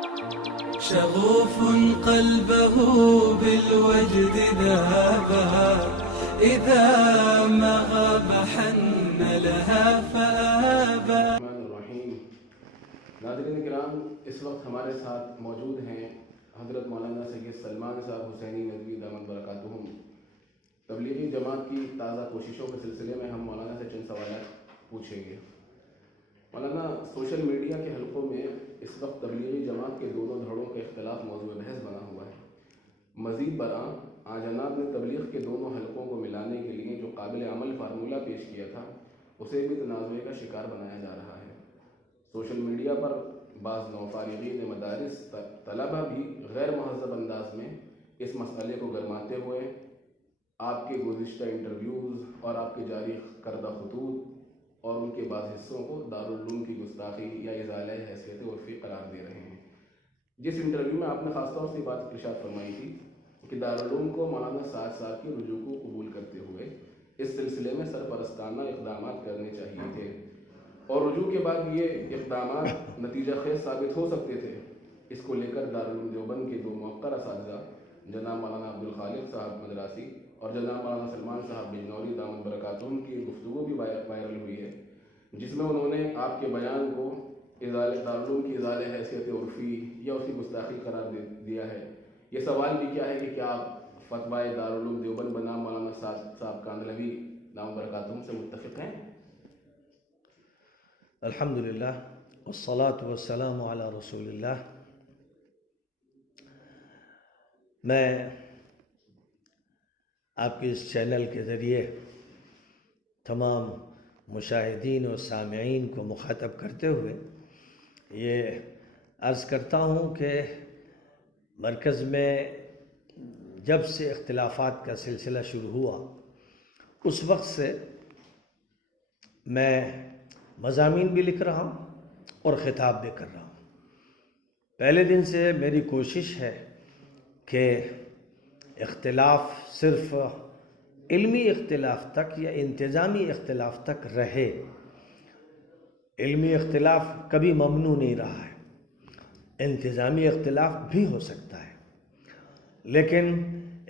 شغوف قلبه بالوجد ذابا، إذا ما غاب حن لها فآبا. الرحیم ناظرین کرام، اس وقت ہمارے ساتھ موجود ہیں حضرت مولانا سید سلمان صاحب حسینی ندوی دامت برکاتہم. تبلیغی جماعت کی تازہ کوششوں کے سلسلے میں ہم مولانا سے چند سوالات پوچھیں گے. مولانا، سوشل میڈیا کے حلقوں میں اس وقت تبلیغی جماعت کے دونوں دھڑوں کا اختلاف موضوع بحث بنا ہوا ہے. مزید برآں جناب نے تبلیغ کے دونوں حلقوں کو ملانے کے لیے جو قابل عمل فارمولہ پیش کیا تھا اسے بھی تنازع کا شکار بنایا جا رہا ہے. سوشل میڈیا پر بعض نوفارغین مدارس طلبہ بھی غیر مہذب انداز میں اس مسئلے کو گرماتے ہوئے آپ کے گزشتہ انٹرویوز اور آپ کے جاری کردہ خطوط اور ان کے بعض حصوں کو دارالعلوم کی گستاخی یا ازالہ حیثیت عرفی قرار دے رہے ہیں. جس انٹرویو میں آپ نے خاص طور سے بات ارشاد فرمائی تھی کہ دارالعلوم کو مولانا سعد صاحب کی رجوع کو قبول کرتے ہوئے اس سلسلے میں سرپرستانہ اقدامات کرنے چاہیے تھے، اور رجوع کے بعد یہ اقدامات نتیجہ خیز ثابت ہو سکتے تھے. اس کو لے کر دارالعلوم دیوبند کے دو موقر اساتذہ جناب مولانا عبدالخالق صاحب مدراسی اور جناب مولانا سلمان صاحب بجنوری دامت برکاتہم کی گفتگو بھی وائرل ہوئی ہے، جس میں انہوں نے آپ کے بیان کو دارالعلوم کی ازالہ حیثیت عرفی یا اسی گستاخی قرار دیا ہے. یہ سوال بھی کیا ہے کہ کیا آپ فتویٰ دارالعلوم دیوبند بنام مولانا صاحب کاندھلوی دامت برکاتہم سے متفق ہیں؟ الحمدللہ والصلاة والسلام علی رسول اللہ. میں آپ کے اس چینل کے ذریعے تمام مشاہدین و سامعین کو مخاطب کرتے ہوئے یہ عرض کرتا ہوں کہ مرکز میں جب سے اختلافات کا سلسلہ شروع ہوا اس وقت سے میں مضامین بھی لکھ رہا ہوں اور خطاب بھی کر رہا ہوں. پہلے دن سے میری کوشش ہے کہ اختلاف صرف علمی اختلاف تک یا انتظامی اختلاف تک رہے. علمی اختلاف کبھی ممنوع نہیں رہا ہے، انتظامی اختلاف بھی ہو سکتا ہے، لیکن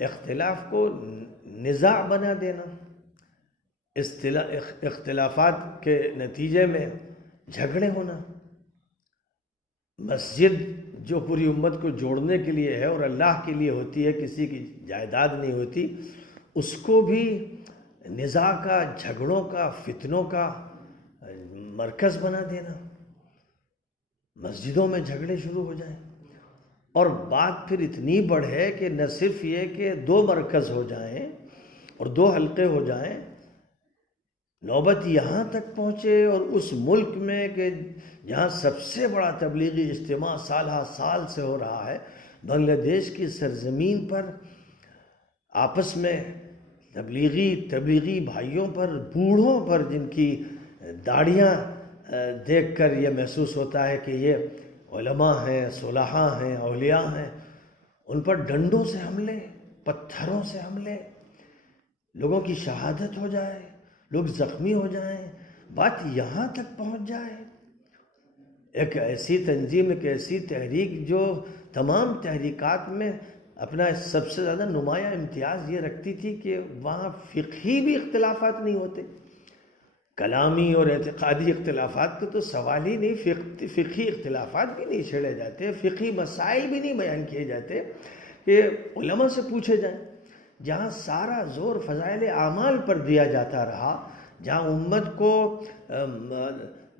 اختلاف کو نزاع بنا دینا، اختلافات کے نتیجے میں جھگڑے ہونا، مسجد جو پوری امت کو جوڑنے کے لیے ہے اور اللہ کے لیے ہوتی ہے، کسی کی جائیداد نہیں ہوتی، اس کو بھی نزاع کا، جھگڑوں کا، فتنوں کا مرکز بنا دینا. مسجدوں میں جھگڑے شروع ہو جائیں اور بات پھر اتنی بڑھے کہ نہ صرف یہ کہ دو مرکز ہو جائیں اور دو حلقے ہو جائیں، نوبت یہاں تک پہنچے اور اس ملک میں کہ جہاں سب سے بڑا تبلیغی اجتماع سالہ سال سے ہو رہا ہے، بنگلہ دیش کی سرزمین پر آپس میں تبلیغی بھائیوں پر، بوڑھوں پر، جن کی داڑھیاں دیکھ کر یہ محسوس ہوتا ہے کہ یہ علماء ہیں، صلحاء ہیں، اولیاء ہیں، ان پر ڈنڈوں سے حملے، پتھروں سے حملے، لوگوں کی شہادت ہو جائے، لوگ زخمی ہو جائیں، بات یہاں تک پہنچ جائے. ایک ایسی تنظیم، ایک ایسی تحریک جو تمام تحریکات میں اپنا سب سے زیادہ نمایاں امتیاز یہ رکھتی تھی کہ وہاں فقہی بھی اختلافات نہیں ہوتے، کلامی اور اعتقادی اختلافات کا تو سوال ہی نہیں، فقہی اختلافات بھی نہیں چھیڑے جاتے، فقہی مسائل بھی نہیں بیان کیے جاتے کہ علماء سے پوچھے جائیں. جہاں سارا زور فضائل اعمال پر دیا جاتا رہا، جہاں امت کو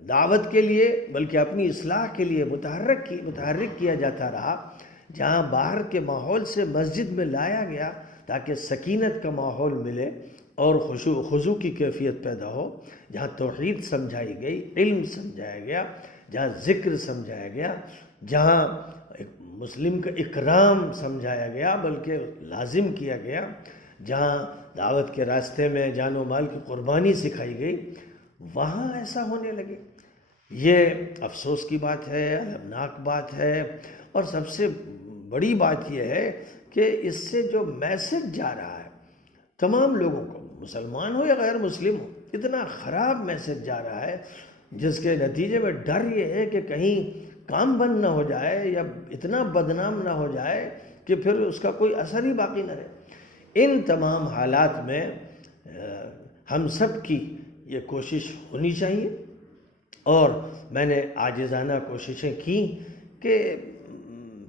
دعوت کے لیے بلکہ اپنی اصلاح کے لیے متحرک کیا جاتا رہا، جہاں باہر کے ماحول سے مسجد میں لایا گیا تاکہ سکینت کا ماحول ملے اور خضوع کی کیفیت پیدا ہو، جہاں توحید سمجھائی گئی، علم سمجھایا گیا، جہاں ذکر سمجھایا گیا، جہاں مسلم کا اکرام سمجھایا گیا بلکہ لازم کیا گیا، جہاں دعوت کے راستے میں جان و مال کی قربانی سکھائی گئی، وہاں ایسا ہونے لگے. یہ افسوس کی بات ہے، المناک بات ہے، اور سب سے بڑی بات یہ ہے کہ اس سے جو میسج جا رہا ہے تمام لوگوں کو، مسلمان ہو یا غیر مسلم ہو، اتنا خراب میسج جا رہا ہے جس کے نتیجے میں ڈر یہ ہے کہ کہیں کام بند نہ ہو جائے یا اتنا بدنام نہ ہو جائے کہ پھر اس کا کوئی اثر ہی باقی نہ رہے۔ ان تمام حالات میں ہم سب کی یہ کوشش ہونی چاہیے، اور میں نے عاجزانہ کوششیں کی کہ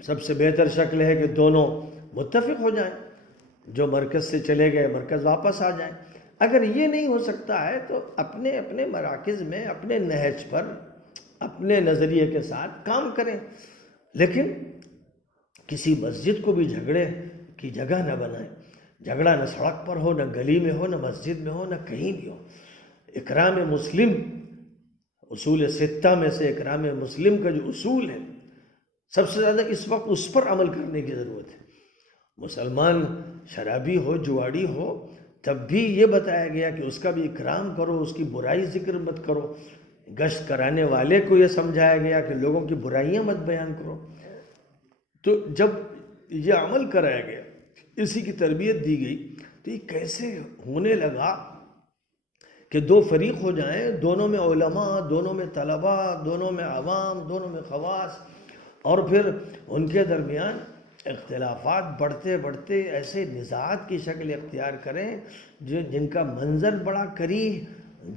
سب سے بہتر شکل ہے کہ دونوں متفق ہو جائیں، جو مرکز سے چلے گئے مرکز واپس آ جائیں۔ اگر یہ نہیں ہو سکتا ہے تو اپنے اپنے مراکز میں اپنے نہج پر اپنے نظریے کے ساتھ کام کریں، لیکن کسی مسجد کو بھی جھگڑے کی جگہ نہ بنائیں۔ جھگڑا نہ سڑک پر ہو، نہ گلی میں ہو، نہ مسجد میں ہو، نہ کہیں بھی ہو۔ اکرام مسلم، اصول 6 میں سے اکرام مسلم کا جو اصول ہے، سب سے زیادہ اس وقت اس پر عمل کرنے کی ضرورت ہے۔ مسلمان شرابی ہو، جواڑی ہو، تب بھی یہ بتایا گیا کہ اس کا بھی اکرام کرو، اس کی برائی ذکر مت کرو۔ گشت کرانے والے کو یہ سمجھایا گیا کہ لوگوں کی برائیاں مت بیان کرو۔ تو جب یہ عمل کرایا گیا، اسی کی تربیت دی گئی، تو یہ کیسے ہونے لگا کہ 2 فریق ہو جائیں، دونوں میں علماء، دونوں میں طلباء، دونوں میں عوام، دونوں میں خواص، اور پھر ان کے درمیان اختلافات بڑھتے بڑھتے ایسے نزاعات کی شکل اختیار کریں جن کا منظر بڑا کریہ،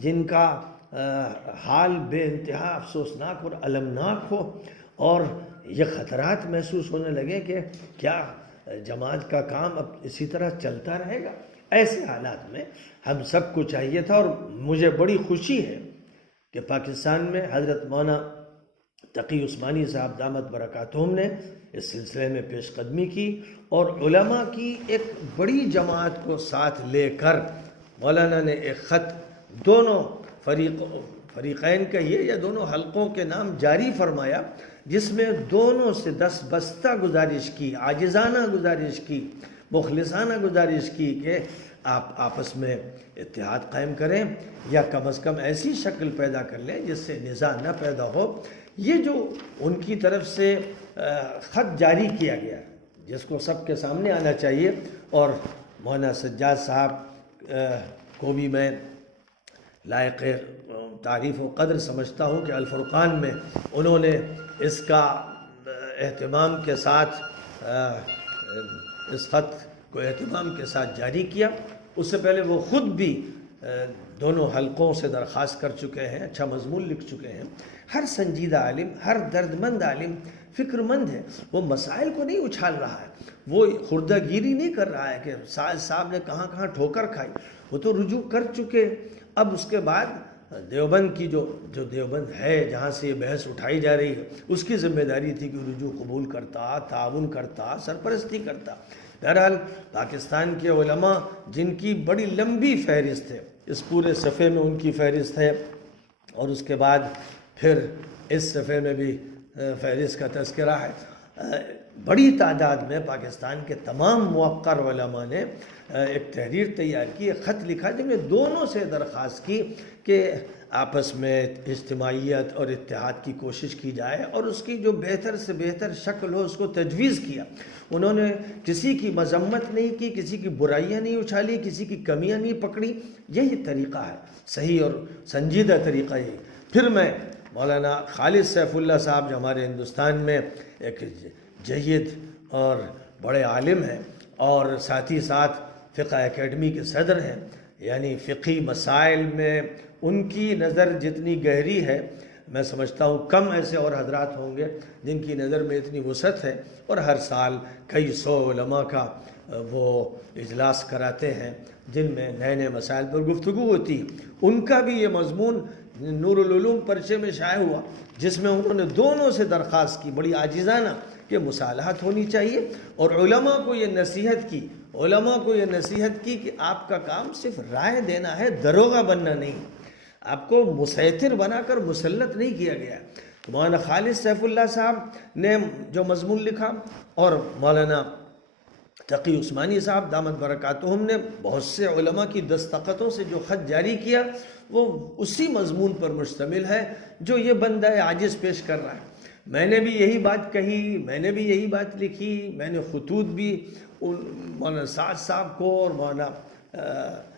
جن کا حال بے انتہا افسوسناک اور المناک ہو، اور یہ خطرات محسوس ہونے لگے کہ کیا جماعت کا کام اب اسی طرح چلتا رہے گا۔ ایسے حالات میں ہم سب کو چاہیے تھا، اور مجھے بڑی خوشی ہے کہ پاکستان میں حضرت مولانا تقی عثمانی صاحب دامت برکاتہم نے اس سلسلے میں پیش قدمی کی، اور علماء کی ایک بڑی جماعت کو ساتھ لے کر مولانا نے ایک خط دونوں فریقین کا یہ یا دونوں حلقوں کے نام جاری فرمایا، جس میں دونوں سے دستبستہ گزارش کی، عاجزانہ گزارش کی، مخلصانہ گزارش کی کہ آپ آپس میں اتحاد قائم کریں، یا کم از کم ایسی شکل پیدا کر لیں جس سے نزاع نہ پیدا ہو۔ یہ جو ان کی طرف سے خط جاری کیا گیا، جس کو سب کے سامنے آنا چاہیے، اور مولانا سجاد صاحب کو بھی میں لائق تعریف و قدر سمجھتا ہوں کہ الفرقان میں انہوں نے اس کا اہتمام کے ساتھ اس خط کو اہتمام کے ساتھ جاری کیا۔ اس سے پہلے وہ خود بھی دونوں حلقوں سے درخواست کر چکے ہیں، اچھا مضمون لکھ چکے ہیں۔ ہر سنجیدہ عالم، ہر درد مند عالم فکر مند ہے، وہ مسائل کو نہیں اچھال رہا ہے، وہ خردہ گیری نہیں کر رہا ہے کہ صاحب نے کہاں کہاں ٹھوکر کھائی، وہ تو رجوع کر چکے۔ اب اس کے بعد دیوبند کی جو دیوبند ہے جہاں سے یہ بحث اٹھائی جا رہی ہے، اس کی ذمہ داری تھی کہ رجوع قبول کرتا، تعاون کرتا، سرپرستی کرتا۔ بہرحال پاکستان کے علماء جن کی بڑی لمبی فہرست ہے، اس پورے صفحے میں ان کی فہرست ہے، اور اس کے بعد پھر اس صفحے میں بھی فہرست کا تذکرہ ہے۔ بڑی تعداد میں پاکستان کے تمام موقر علماء نے ایک تحریر تیار کی، ایک خط لکھا جس میں دونوں سے درخواست کی کہ آپس میں اجتماعیت اور اتحاد کی کوشش کی جائے، اور اس کی جو بہتر سے بہتر شکل ہو اس کو تجویز کیا۔ انہوں نے کسی کی مذمت نہیں کی، کسی کی برائیاں نہیں اچھالی، کسی کی کمیاں نہیں پکڑی۔ یہی طریقہ ہے صحیح اور سنجیدہ طریقہ یہی۔ پھر میں مولانا خالد سیف اللہ صاحب جو ہمارے ہندوستان میں ایک جید اور بڑے عالم ہیں، اور ساتھ ہی ساتھ فقہ اکیڈمی کے صدر ہیں، یعنی فقہی مسائل میں ان کی نظر جتنی گہری ہے، میں سمجھتا ہوں کم ایسے اور حضرات ہوں گے جن کی نظر میں اتنی وسعت ہے، اور ہر سال کئی 100 علماء کا وہ اجلاس کراتے ہیں جن میں نئے نئے مسائل پر گفتگو ہوتی ہے۔ ان کا بھی یہ مضمون نور العلوم پرچے میں شائع ہوا، جس میں انہوں نے دونوں سے درخواست کی بڑی عاجزانہ کہ مصالحت ہونی چاہیے، اور علماء کو یہ نصیحت کی کہ آپ کا کام صرف رائے دینا ہے، دروغہ بننا نہیں، آپ کو مسیطر بنا کر مسلط نہیں کیا گیا۔ مولانا خالد سیف اللہ صاحب نے جو مضمون لکھا، اور مولانا تقی عثمانی صاحب دامت برکاتہم نے بہت سے علماء کی دستخطوں سے جو خط جاری کیا، وہ اسی مضمون پر مشتمل ہے جو یہ بندہ عاجز پیش کر رہا ہے۔ میں نے بھی یہی بات کہی، میں نے بھی یہی بات لکھی، میں نے خطوط بھی مولانا سعد صاحب کو اور مولانا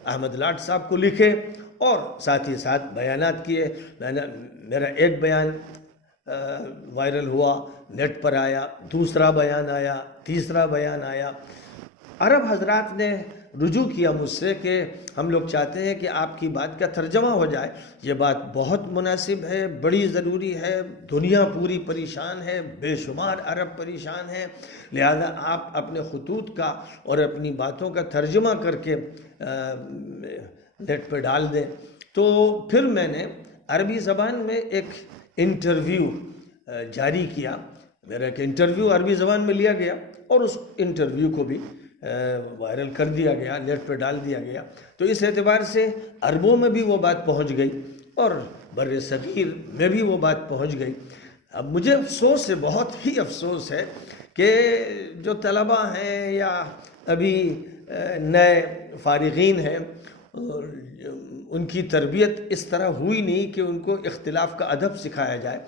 احمد لاٹ صاحب کو لکھے، اور ساتھ ہی ساتھ بیانات کیے۔ میرا ایک بیان وائرل ہوا، نیٹ پر آیا، دوسرا بیان آیا، تیسرا بیان آیا. عرب حضرات نے رجوع کیا مجھ سے کہ ہم لوگ چاہتے ہیں کہ آپ کی بات کا ترجمہ ہو جائے. یہ بات بہت مناسب ہے، بڑی ضروری ہے، دنیا پوری پریشان ہے، بے شمار عرب پریشان ہیں، لہذا آپ اپنے خطوط کا اور اپنی باتوں کا ترجمہ کر کے نیٹ پہ ڈال دیں. تو پھر میں نے عربی زبان میں ایک انٹرویو جاری کیا. میرا ایک انٹرویو عربی زبان میں لیا گیا اور اس انٹرویو کو بھی وائرل کر دیا گیا، نیٹ پہ ڈال دیا گیا. تو اس اعتبار سے عربوں میں بھی وہ بات پہنچ گئی اور بر صغیر میں بھی وہ بات پہنچ گئی. اب مجھے افسوس ہے، بہت ہی افسوس ہے کہ جو طلباء ہیں یا ابھی نئے فارغین ہیں، ان کی تربیت اس طرح ہوئی نہیں کہ ان کو اختلاف کا ادب سکھایا جائے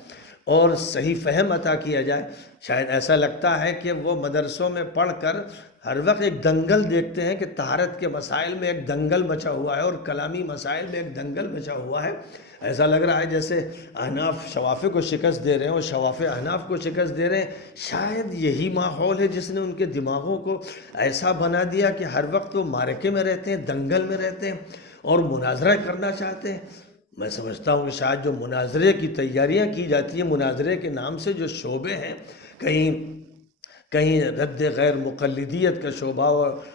اور صحیح فہم عطا کیا جائے. شاید ایسا لگتا ہے کہ وہ مدرسوں میں پڑھ کر ہر وقت ایک دنگل دیکھتے ہیں کہ طہارت کے مسائل میں ایک دنگل مچا ہوا ہے اور کلامی مسائل میں ایک دنگل مچا ہوا ہے. ایسا لگ رہا ہے جیسے احناف شوافے کو شکست دے رہے ہیں اور شوافے احناف کو شکست دے رہے ہیں. شاید یہی ماحول ہے جس نے ان کے دماغوں کو ایسا بنا دیا کہ ہر وقت وہ معرکے میں رہتے ہیں، دنگل میں رہتے ہیں اور مناظرہ کرنا چاہتے ہیں. میں سمجھتا ہوں کہ شاید جو مناظرے کی تیاریاں کی جاتی ہیں، مناظرے کے نام سے جو شعبے ہیں، کہیں رد غیر مقلدیت کا شعبہ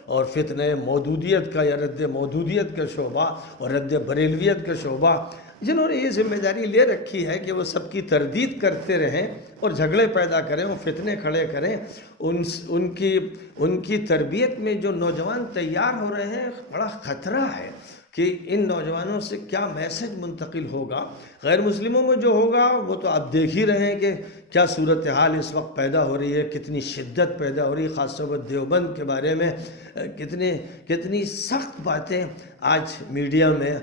اور فتنہ مودودیت کا یا رد مودودیت کا شعبہ اور رد بریلویت کا شعبہ، جنہوں نے یہ ذمہ داری لے رکھی ہے کہ وہ سب کی تردید کرتے رہیں اور جھگڑے پیدا کریں اور فتنے کھڑے کریں، ان کی تربیت میں جو نوجوان تیار ہو رہے ہیں، بڑا خطرہ ہے کہ ان نوجوانوں سے کیا میسج منتقل ہوگا. غیر مسلموں میں جو ہوگا وہ تو آپ دیکھ ہی رہے ہیں کہ کیا صورتحال اس وقت پیدا ہو رہی ہے، کتنی شدت پیدا ہو رہی ہے. خاص طور پر دیوبند کے بارے میں کتنی سخت باتیں آج میڈیا میں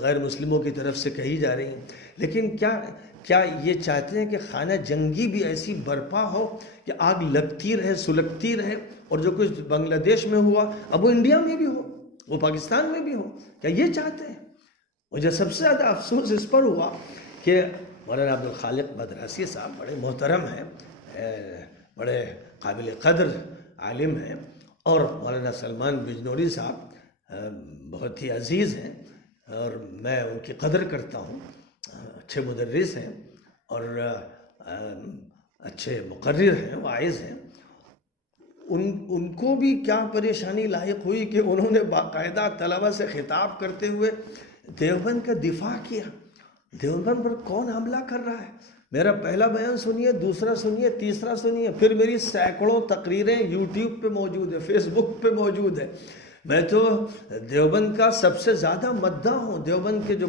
غیر مسلموں کی طرف سے کہی جا رہی ہیں. لیکن کیا یہ چاہتے ہیں کہ خانہ جنگی بھی ایسی برپا ہو کہ آگ لگتی رہے، سلگتی رہے، اور جو کچھ بنگلہ دیش میں ہوا اب وہ انڈیا میں بھی ہو، وہ پاکستان میں بھی ہو؟ کیا یہ چاہتے ہیں؟ مجھے سب سے زیادہ افسوس اس پر ہوا کہ مولانا عبدالخالق مدراسی صاحب بڑے محترم ہیں، بڑے قابل قدر عالم ہیں، اور مولانا سلمان بجنوری صاحب بہت ہی عزیز ہیں اور میں ان کی قدر کرتا ہوں. اچھے مدرس ہیں اور اچھے مقرر ہیں، واعظ ہیں. ان کو بھی کیا پریشانی لاحق ہوئی کہ انہوں نے باقاعدہ طلبہ سے خطاب کرتے ہوئے دیوبند کا دفاع کیا. دیوبند پر کون حملہ کر رہا ہے؟ میرا پہلا بیان سنیے، دوسرا سنیے، تیسرا سنیے، پھر میری سینکڑوں تقریریں یوٹیوب پہ موجود ہیں، فیس بک پہ موجود ہیں. میں تو دیوبند کا سب سے زیادہ مداح ہوں. دیوبند کے جو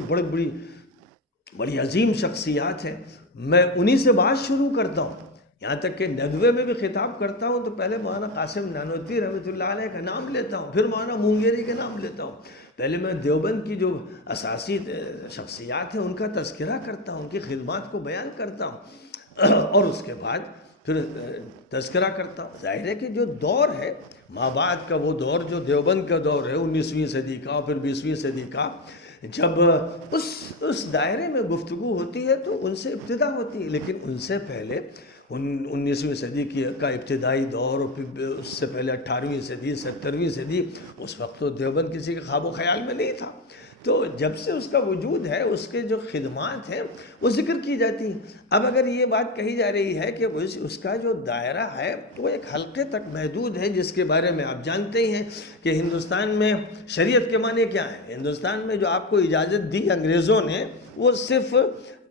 بڑی عظیم شخصیات ہیں، میں انہی سے بات شروع کرتا ہوں. یہاں تک کہ ندوے میں بھی خطاب کرتا ہوں تو پہلے مولانا قاسم نانوتوی رحمۃ اللہ علیہ کا نام لیتا ہوں، پھر مولانا مونگیری کا نام لیتا ہوں. پہلے میں دیوبند کی جو اساسی شخصیات ہیں ان کا تذکرہ کرتا ہوں، ان کی خدمات کو بیان کرتا ہوں اور اس کے بعد پھر تذکرہ کرتا ہوں. ظاہر ہے کہ جو دور ہے مابعد کا، وہ دور جو دیوبند کا دور ہے 19ویں صدی کا اور پھر 20ویں صدی کا، جب اس دائرے میں گفتگو ہوتی ہے تو ان سے ابتدا ہوتی ہے. لیکن ان سے پہلے 19ویں صدی کا ابتدائی دور، اور پھر اس سے پہلے 18ویں صدی، 17ویں صدی، اس وقت تو دیوبند کسی کے خواب و خیال میں نہیں تھا. تو جب سے اس کا وجود ہے، اس کے جو خدمات ہیں وہ ذکر کی جاتی ہیں. اب اگر یہ بات کہی جا رہی ہے کہ اس کا جو دائرہ ہے وہ ایک حلقے تک محدود ہے، جس کے بارے میں آپ جانتے ہی ہیں کہ ہندوستان میں شریعت کے معنی کیا ہے. ہندوستان میں جو آپ کو اجازت دی انگریزوں نے، وہ صرف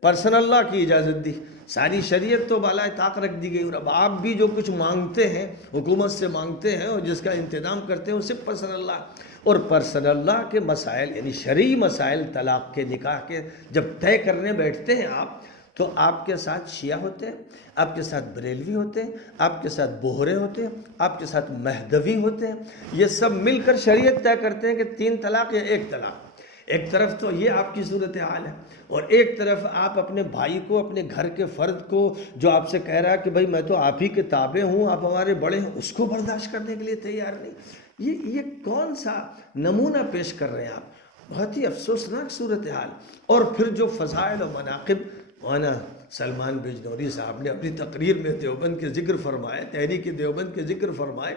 پرسنل لا کی اجازت دی. ساری شریعت تو بالائے طاق رکھ دی گئی، اور اب آپ بھی جو کچھ مانگتے ہیں، حکومت سے مانگتے ہیں اور جس کا انتظام کرتے ہیں، وہ صرف پرسنل لا. اور پرسنل لا کے مسائل، یعنی شرعی مسائل، طلاق کے، نکاح کے جب طے کرنے بیٹھتے ہیں آپ، تو آپ کے ساتھ شیعہ ہوتے ہیں، آپ کے ساتھ بریلوی ہوتے ہیں، آپ کے ساتھ بوہرے ہوتے ہیں، آپ کے ساتھ مہدوی ہوتے ہیں. یہ سب مل کر شریعت طے کرتے ہیں کہ 3 طلاق یا 1 طلاق. ایک طرف تو یہ آپ کی صورتحال ہے، اور ایک طرف آپ اپنے بھائی کو، اپنے گھر کے فرد کو جو آپ سے کہہ رہا ہے کہ بھائی میں تو آپ ہی کے تابع ہوں، آپ ہمارے بڑے ہیں، اس کو برداشت کرنے کے لیے تیار نہیں. یہ کون سا نمونہ پیش کر رہے ہیں آپ؟ بہت ہی افسوسناک صورتحال. اور پھر جو فضائل و مناقب مولانا سلمان بجنوری صاحب نے اپنی تقریر میں دیوبند کے ذکر فرمائے، تحریک دیوبند کے ذکر فرمائے.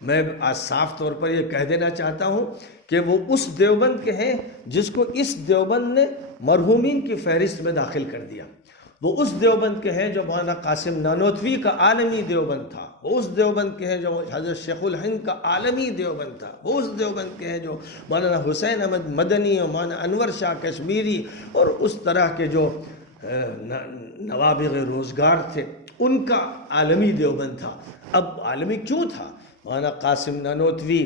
میں آج صاف طور پر یہ کہہ دینا چاہتا ہوں کہ وہ اس دیوبند کے ہیں جس کو اس دیوبند نے مرحومین کی فہرست میں داخل کر دیا. وہ اس دیوبند کے ہیں جو مولانا قاسم نانوتوی کا عالمی دیوبند تھا. وہ اس دیوبند کے ہیں جو حضرت شیخ الہند کا عالمی دیوبند تھا. وہ اس دیوبند کے ہیں جو مولانا حسین احمد مدنی اور مولانا انور شاہ کشمیری اور اس طرح کے جو نوابغ روزگار تھے ان کا عالمی دیوبند تھا. اب عالمی کیوں تھا؟ مولانا قاسم نانوتوی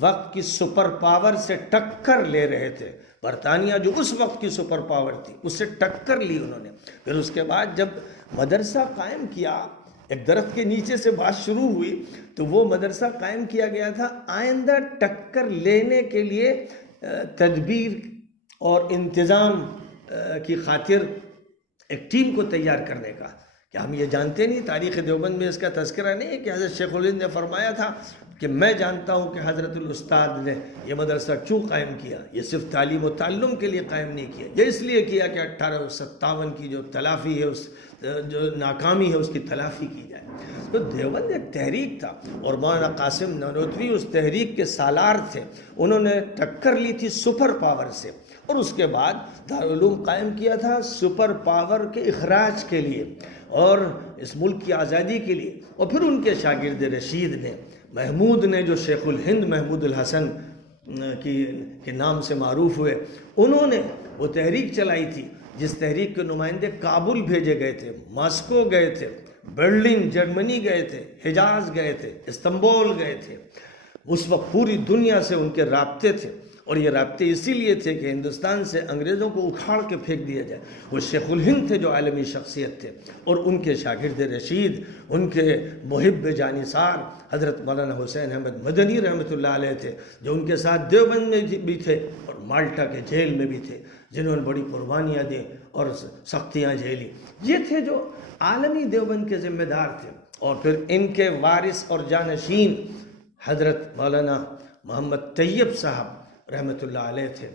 وقت کی سپر پاور سے ٹکر لے رہے تھے. برطانیہ جو اس وقت کی سپر پاور تھی اس سے ٹکر لی انہوں نے. پھر اس کے بعد جب مدرسہ قائم کیا، ایک درخت کے نیچے سے بات شروع ہوئی تو وہ مدرسہ قائم کیا گیا تھا آئندہ ٹکر لینے کے لیے تدبیر اور انتظام کی خاطر ایک ٹیم کو تیار کرنے کا. کہ ہم یہ جانتے نہیں، تاریخ دیوبند میں اس کا تذکرہ نہیں ہے کہ حضرت شیخ الہند نے فرمایا تھا کہ میں جانتا ہوں کہ حضرت الاستاد نے یہ مدرسہ کیوں قائم کیا. یہ صرف تعلیم و تعلم کے لیے قائم نہیں کیا، یہ اس لیے کیا کہ 1857 کی جو تلافی ہے، اس جو ناکامی ہے، اس کی تلافی کی جائے. تو دیوبند ایک تحریک تھا اور مولانا قاسم نانوتوی اس تحریک کے سالار تھے. انہوں نے ٹکر لی تھی سپر پاور سے اور اس کے بعد دارالعلوم قائم کیا تھا سپر پاور کے اخراج کے لیے اور اس ملک کی آزادی کے لیے. اور پھر ان کے شاگرد رشید نے، محمود نے، جو شیخ الہند محمود الحسن کے نام سے معروف ہوئے، انہوں نے وہ تحریک چلائی تھی جس تحریک کے نمائندے کابل بھیجے گئے تھے، ماسکو گئے تھے، برلن جرمنی گئے تھے، حجاز گئے تھے، استنبول گئے تھے. اس وقت پوری دنیا سے ان کے رابطے تھے اور یہ رابطے اسی لیے تھے کہ ہندوستان سے انگریزوں کو اکھاڑ کے پھینک دیا جائے. وہ شیخ الہند تھے جو عالمی شخصیت تھے اور ان کے شاگرد رشید، ان کے محب جانثار حضرت مولانا حسین احمد مدنی رحمۃ اللہ علیہ تھے جو ان کے ساتھ دیوبند میں بھی تھے اور مالٹا کے جیل میں بھی تھے، جنہوں نے بڑی قربانیاں دیں اور سختیاں جھیلی. یہ تھے جو عالمی دیوبند کے ذمہ دار تھے. اور پھر ان کے وارث اور جانشین حضرت مولانا محمد طیب صاحب رحمۃ اللہ علیہ تھے.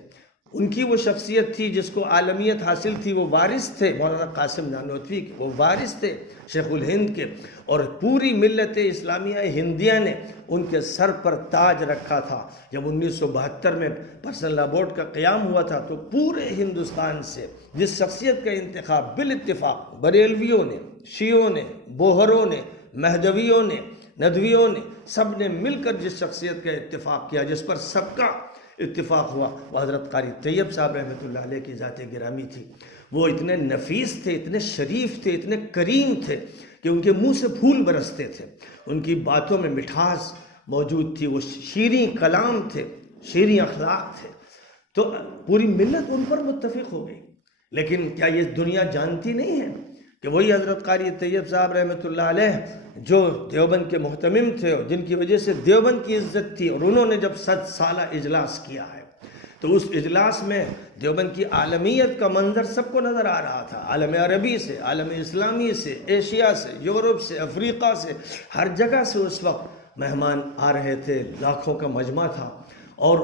ان کی وہ شخصیت تھی جس کو عالمیت حاصل تھی. وہ وارث تھے مولانا قاسم نانوتوی کے، وہ وارث تھے شیخ الہند کے، اور پوری ملت اسلامیہ ہندیہ نے ان کے سر پر تاج رکھا تھا. جب 1972 میں پرسنل لا بورڈ کا قیام ہوا تھا تو پورے ہندوستان سے جس شخصیت کا انتخاب بالاتفاق بریلویوں نے، شیعوں نے، بوہروں نے، مہدویوں نے، ندویوں نے، سب نے مل کر جس شخصیت کا اتفاق کیا، جس پر سب کا اتفاق ہوا، وہ حضرت قاری طیب صاحب رحمۃ اللہ علیہ کی ذات گرامی تھی. وہ اتنے نفیس تھے، اتنے شریف تھے، اتنے کریم تھے کہ ان کے منہ سے پھول برستے تھے. ان کی باتوں میں مٹھاس موجود تھی. وہ شیریں کلام تھے، شیریں اخلاق تھے. تو پوری ملت ان پر متفق ہو گئی. لیکن کیا یہ دنیا جانتی نہیں ہے کہ وہی حضرت قاری طیب صاحب رحمۃ اللہ علیہ جو دیوبند کے محتمم تھے اور جن کی وجہ سے دیوبند کی عزت تھی، اور انہوں نے جب 100 سالہ اجلاس کیا ہے تو اس اجلاس میں دیوبند کی عالمیت کا منظر سب کو نظر آ رہا تھا. عالم عربی سے، عالم اسلامی سے، ایشیا سے، یورپ سے، افریقہ سے، ہر جگہ سے اس وقت مہمان آ رہے تھے. لاکھوں کا مجمع تھا اور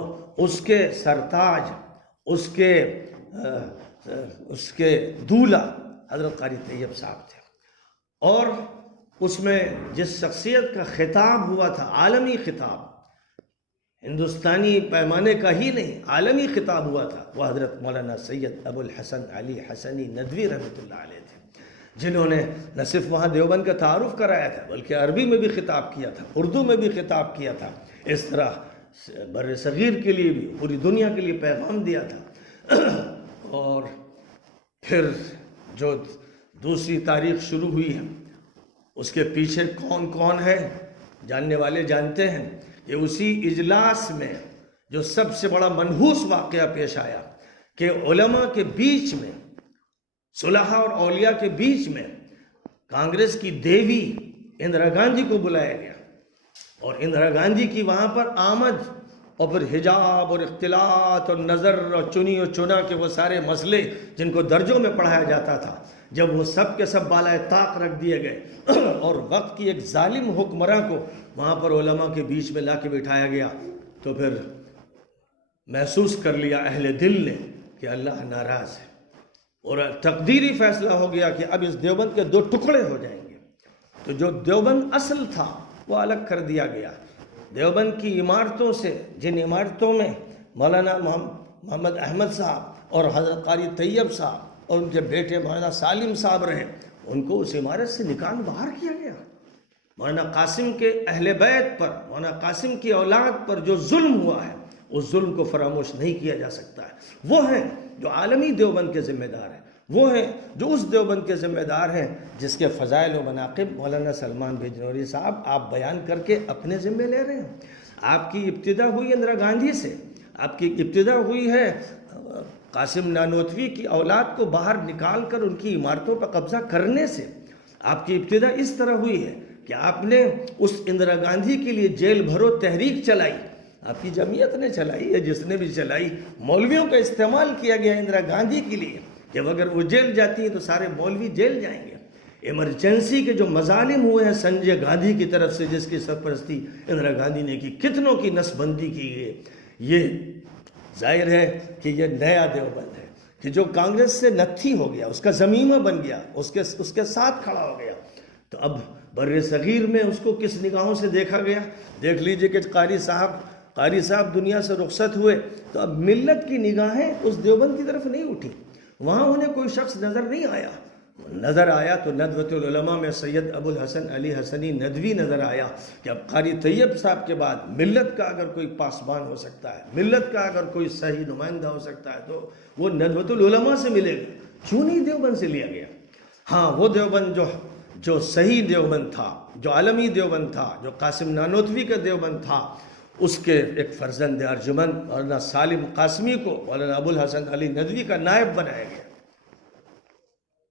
اس کے سرتاج، اس کے دولہ حضرت قاری طیب صاحب تھے. اور اس میں جس شخصیت کا خطاب ہوا تھا، عالمی خطاب، ہندوستانی پیمانے کا ہی نہیں، عالمی خطاب ہوا تھا، وہ حضرت مولانا سید ابو الحسن علی حسنی ندوی رحمۃ اللہ علیہ تھے، جنہوں نے نہ صرف وہاں دیوبند کا تعارف کرایا تھا بلکہ عربی میں بھی خطاب کیا تھا، اردو میں بھی خطاب کیا تھا. اس طرح بر صغیر کے لیے بھی، پوری دنیا کے لیے پیغام دیا تھا. اور پھر جو دوسری تاریخ شروع ہوئی ہے اس کے پیچھے کون کون ہے جاننے والے جانتے ہیں کہ اسی اجلاس میں جو سب سے بڑا منحوس واقعہ پیش آیا کہ علماء کے بیچ میں، صلحاء اور اولیاء کے بیچ میں کانگریس کی دیوی اندرا گاندھی کو بلایا گیا اور اندرا گاندھی کی وہاں پر آمد اور پھر حجاب اور اختلاط اور نظر اور چنی اور چنا کے وہ سارے مسئلے جن کو درجوں میں پڑھایا جاتا تھا، جب وہ سب کے سب بالائے طاق رکھ دیے گئے اور وقت کی ایک ظالم حکمراں کو وہاں پر علماء کے بیچ میں لا کے بٹھایا گیا تو پھر محسوس کر لیا اہل دل نے کہ اللہ ناراض ہے. اور تقدیری فیصلہ ہو گیا کہ اب اس دیوبند کے 2 ٹکڑے ہو جائیں گے. تو جو دیوبند اصل تھا وہ الگ کر دیا گیا. دیوبند کی عمارتوں سے، جن عمارتوں میں مولانا محمد احمد صاحب اور حضرت قاری طیب صاحب اور ان کے بیٹے مولانا سالم صاحب رہے، ان کو اس عمارت سے نکال باہر کیا گیا. مولانا قاسم کے اہل بیت پر، مولانا قاسم کی اولاد پر جو ظلم ہوا ہے، اس ظلم کو فراموش نہیں کیا جا سکتا ہے. وہ ہیں جو عالمی دیوبند کے ذمہ دار ہیں، وہ ہیں جو اس دیوبند کے ذمہ دار ہیں جس کے فضائل و مناقب مولانا سلمان بجنوری صاحب آپ بیان کر کے اپنے ذمہ لے رہے ہیں. آپ کی ابتدا ہوئی اندرا گاندھی سے، آپ کی ابتدا ہوئی ہے قاسم نانوتوی کی اولاد کو باہر نکال کر ان کی عمارتوں پر قبضہ کرنے سے. آپ کی ابتدا اس طرح ہوئی ہے کہ آپ نے اس اندرا گاندھی کے لیے جیل بھرو تحریک چلائی، آپ کی جمعیت نے چلائی ہے، جس نے بھی چلائی. مولویوں کا استعمال کیا گیا اندرا گاندھی کے لیے کہ اگر وہ جیل جاتی ہیں تو سارے مولوی جیل جائیں گے. ایمرجنسی کے جو مظالم ہوئے ہیں سنجے گاندھی کی طرف سے، جس کی سرپرستی اندرا گاندھی نے کی، کتنوں کی نس بندی کی گئی. یہ ظاہر ہے کہ یہ نیا دیوبند ہے کہ جو کانگریس سے نتھی ہو گیا، اس کا زمینہ بن گیا، اس کے ساتھ کھڑا ہو گیا. تو اب بر صغیر میں اس کو کس نگاہوں سے دیکھا گیا؟ دیکھ لیجئے کہ قاری صاحب دنیا سے رخصت ہوئے تو اب ملت کی نگاہیں اس دیوبند کی طرف نہیں اٹھی. وہاں انہیں کوئی شخص نظر نہیں آیا. نظر آیا تو ندوۃ العلماء میں سید ابو الحسن علی حسنی ندوی نظر آیا کہ اب قاری طیب صاحب کے بعد ملت کا اگر کوئی پاسبان ہو سکتا ہے، ملت کا اگر کوئی صحیح نمائندہ ہو سکتا ہے تو وہ ندوۃ العلماء سے ملے گا. کیوں نہیں دیوبند سے لیا گیا؟ ہاں، وہ دیوبند جو صحیح دیوبند تھا، جو عالمی دیوبند تھا، جو قاسم نانوتوی کا دیوبند تھا، اس کے ایک فرزند ارجمند مولانا سالم قاسمی کو مولانا ابو الحسن علی ندوی کا نائب بنایا گیا.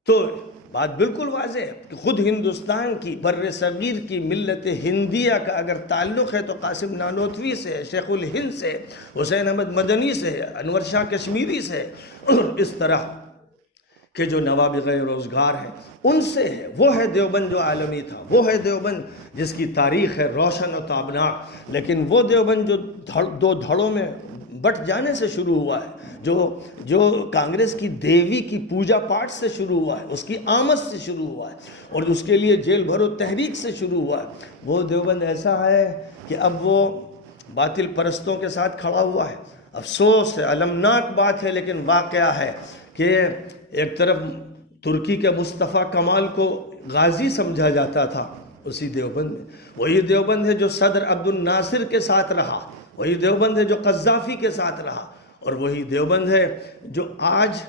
تو بات بالکل واضح ہے کہ خود ہندوستان کی بر صغیر کی ملت ہندیہ کا اگر تعلق ہے تو قاسم نانوتوی سے ہے، شیخ الہند سے، حسین احمد مدنی سے ہے، انور شاہ کشمیری سے ہے، اس طرح کہ جو نوابغ روزگار ہیں ان سے ہے. وہ ہے دیوبند جو عالمی تھا، وہ ہے دیوبند جس کی تاریخ ہے روشن و تابناک. لیکن وہ دیوبند جو 2 دھڑوں میں بٹ جانے سے شروع ہوا ہے، جو کانگریس کی دیوی کی پوجا پاٹ سے شروع ہوا ہے، اس کی آمد سے شروع ہوا ہے اور اس کے لیے جیل بھرو تحریک سے شروع ہوا ہے، وہ دیوبند ایسا ہے کہ اب وہ باطل پرستوں کے ساتھ کھڑا ہوا ہے. افسوس ہے، المناک بات ہے، لیکن واقعہ ہے کہ ایک طرف ترکی کے مصطفیٰ کمال کو غازی سمجھا جاتا تھا اسی دیوبند میں. وہی دیوبند ہے جو صدر عبد الناصر کے ساتھ رہا، وہی دیوبند ہے جو قذافی کے ساتھ رہا، اور وہی دیوبند ہے جو آج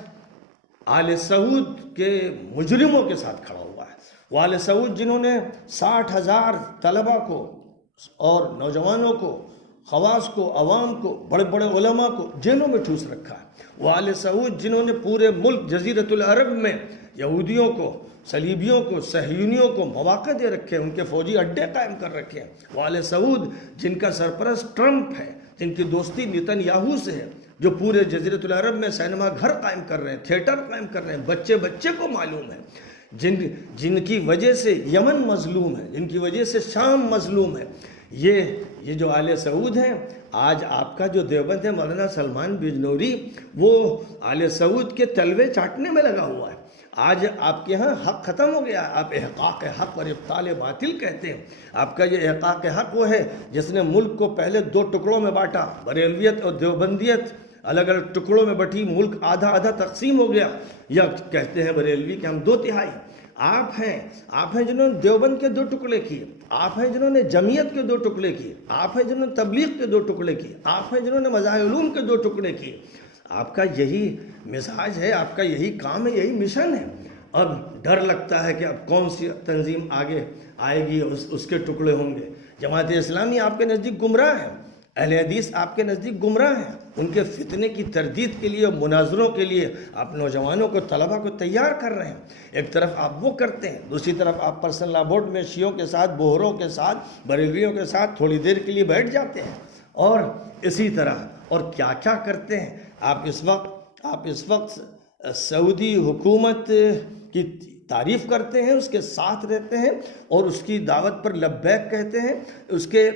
آل سعود کے مجرموں کے ساتھ کھڑا ہوا ہے. وہ آل سعود جنہوں نے 60,000 طلبہ کو اور نوجوانوں کو، خواص کو، عوام کو، بڑے بڑے علماء کو جیلوں میں ٹھوس رکھا ہے. وہ آل سعود جنہوں نے پورے ملک جزیرۃ العرب میں یہودیوں کو، صلیبیوں کو، صہیونیوں کو مواقع دے رکھے ہیں، ان کے فوجی اڈے قائم کر رکھے ہیں. وہ آل سعود جن کا سرپرست ٹرمپ ہے، جن کی دوستی نیتن یاہو سے ہے، جو پورے جزیرۃ العرب میں سینما گھر قائم کر رہے ہیں، تھیٹر قائم کر رہے ہیں، بچے بچے کو معلوم ہے، جن کی وجہ سے یمن مظلوم ہے، جن کی وجہ سے شام مظلوم ہے. یہ جو آل سعود ہیں، آج آپ کا جو دیوبند ہے مولانا سلمان بجنوری، وہ آل سعود کے تلوے چاٹنے میں لگا ہوا ہے. آج آپ کے ہاں حق ختم ہو گیا. آپ احقاق حق اور ابطال باطل کہتے ہیں. آپ کا یہ احقاق حق وہ ہے جس نے ملک کو پہلے 2 ٹکڑوں میں بانٹا، بریلویت اور دیوبندیت الگ الگ ٹکڑوں میں بٹی، ملک آدھا آدھا تقسیم ہو گیا. یا کہتے ہیں بریلوی کہ ہم 2/3. آپ ہیں جنہوں نے دیوبند کے 2 ٹکڑے کیے، آپ ہیں جنہوں نے جمعیت کے 2 ٹکڑے کیے، آپ ہیں جنہوں نے تبلیغ کے 2 ٹکڑے کیے، آپ ہیں جنہوں نے مذاہب علوم کے 2 ٹکڑے کیے. آپ کا یہی مزاج ہے، آپ کا یہی کام ہے، یہی مشن ہے. اب ڈر لگتا ہے کہ اب کون سی تنظیم آگے آئے گی، اس کے ٹکڑے ہوں گے. جماعت اسلامی آپ کے نزدیک گمراہ ہے، اہل حدیث آپ کے نزدیک گمراہ ہیں. ان کے فتنے کی تردید کے لیے، مناظروں کے لیے آپ نوجوانوں کو، طلبہ کو تیار کر رہے ہیں. ایک طرف آپ وہ کرتے ہیں، دوسری طرف آپ پرسنل لا بورڈ میں شیعوں کے ساتھ، بوہروں کے ساتھ، بریلویوں کے ساتھ تھوڑی دیر کے لیے بیٹھ جاتے ہیں. اور اسی طرح اور کیا کیا کرتے ہیں. آپ اس وقت سعودی حکومت کی تعریف کرتے ہیں، اس کے ساتھ رہتے ہیں اور اس کی دعوت پر لبیک کہتے ہیں، اس کے